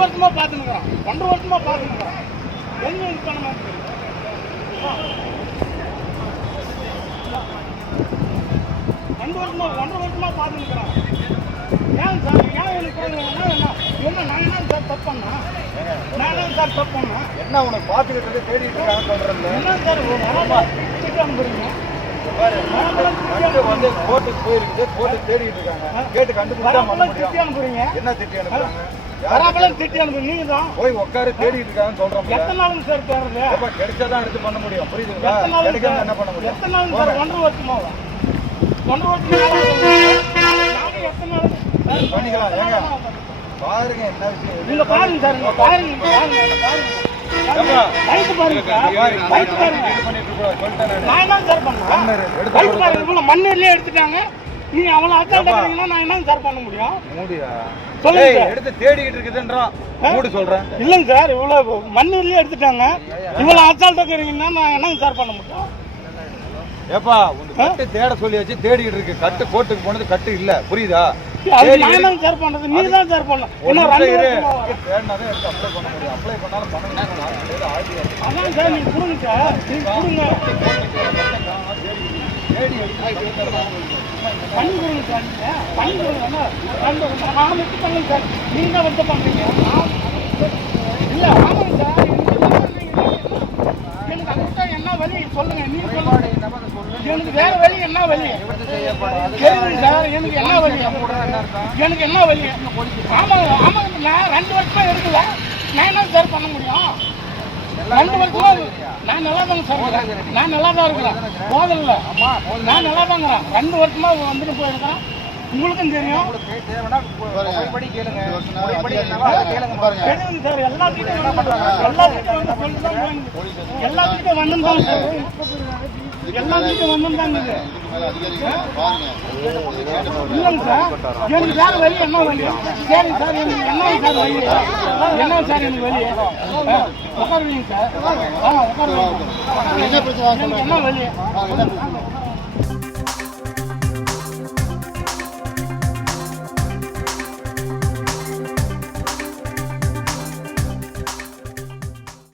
வருஷமா பார்த்துருக்குறான் ஒன்றரை வருஷமா பார்த்துருக்குறான் எங்க இது பண்ண ரெண்டு வருஷமா ஒன்றரை வருஷமா பார்த்துருக்குறான் ஏன் சார் ஏன் எனக்கு என்ன என்ன நான் என்ன சார் தப்பு பண்ணா நான் என்ன சார் தப்பு பண்ணா என்ன உனக்கு பார்த்துக்கிட்டு தேடிட்டு என்ன சார் வரமா அனுப்புறீங்க கண்டு வந்து கோர்ட்டுக்கு போயிருக்குது கோர்ட்டு தேடிட்டு இருக்காங்க கேட்டு கண்டுபிடிச்சா பண்ண வரப்பெல்லாம் முடியும் என்ன திட்டி அனுப்புறாங்க வராப்பெல்லாம் திட்டி அனுப்புறீங்க நீங்க தான் போய் உட்காரு தேடிட்டு இருக்காங்கன்னு சொல்றோம் எத்தனை நாளுங்க சார் தேடுறது அப்ப கிடைச்சாதான் எடுத்து பண்ண முடியும் புரியுதுங்களா எத்தனை கிடைக்காம என்ன பண்ண முடியும் எத்தனை நாள் சார் ஒன்றரை வருஷமாவா ஒன்றரை வருஷமா நானும் எத்தனை பண்ணிக்கலாம் ஏங்க பாருங்க என்ன விஷயம் நீங்க பாருங்க சார் பாருங்க பாருங்க பாருங்க. லைட் பாருங்க. சார் லைட் பாருங்க. இது பண்ணிட்டு இருக்கக்கூடாது, சொல்லிட்டேன் நானு. நான் என்ன சார் பண்ணேன்? மண்ணு எடுத்து லைட் பாருங்க. இவ்வளவு மண்ணூர்லயே எடுத்துட்டாங்க. நீங்க அவளை அச்சால் டக்குறீங்கன்னா நான் என்ன சார் பண்ண முடியும்? மூடியா? சொல்லுங்க. எடுத்து தேடிக்கிட்டு இருக்குதுன்றான். மூடு சொல்றேன். இல்லைங்க சார் இவ்வளவு மண்ணூர்லயே எடுத்துட்டாங்க. இவ்வளவு அச்சால் டக்குறீங்கன்னா நான் என்னங்க சார் பண்ண முடியும்? ஏப்பா கட்டு தேட சொல்லியாச்சு. தேடிக்கிட்டு இருக்கு. கட்டு கோர்ட்டுக்கு போனது கட்டு இல்ல. புரியுதா? அது நான் சார் பண்றது நீ தான் சார் பண்ணணும் ஒரு இன்னும் ரெண்டு. வருஷமா தேடினாதான் எடுத்து அப்ளை பண்ண முடியும். அப்ளை பண்ணாலும் ஆயிரம் அதான் சார் நீங்க கொடுங்க சார். நீங்க கொடுங்க. தேடி எடுத்து பண்ணி கொடுங்க சார் நீங்க. பண்ணி கொடுங்க நான் மட்டும் பண்ணுங்க சார். நீங்க தான் வந்து பண்றீங்க. நான் இல்ல ஆமாங்க சார் எனக்கு என்ன- எனக்கு அதுக்கு தான் என்ன வழி சொல்லுங்க நீங்க சொல்லுங்க எனக்கு வேற வழி என்ன வழி? கேள்வி சார் எனக்கு என்ன வழி? எனக்கு என்ன வழி? ஆமாங்க ஆமாங்க நான் ரெண்டு வருஷமா எடுக்கல. நான் என்ன சார் பண்ண முடியும்? ரெண்டு வருஷமா நான் நல்லா தாங்க சார் நான் நல்லா தான் இருக்கிறேன் போதில்ல. நான் நல்லா தாங்கிறேன் ரெண்டு வருஷமா வந்துட்டு போயிருக்கிறேன் உங்களுக்கும் தெரியும். சார் வந்து சொல்லிட்டு தான் போறாங்க. எல்லாத்துக்கிட்டும் வந்து தான் சார் எல்லாத்துக்கிட்டும் வந்து தாங்க இல்லைங்க சார். எனக்கு வேற வழி என்ன வழி? சரி சார். எனக்கு என்ன சார் வழி? என்ன சார் எனக்கு வழி? ஆ, உட்காருவீங்க சார். ஆ உட்காருவீங்க எனக்கு என்ன வழி?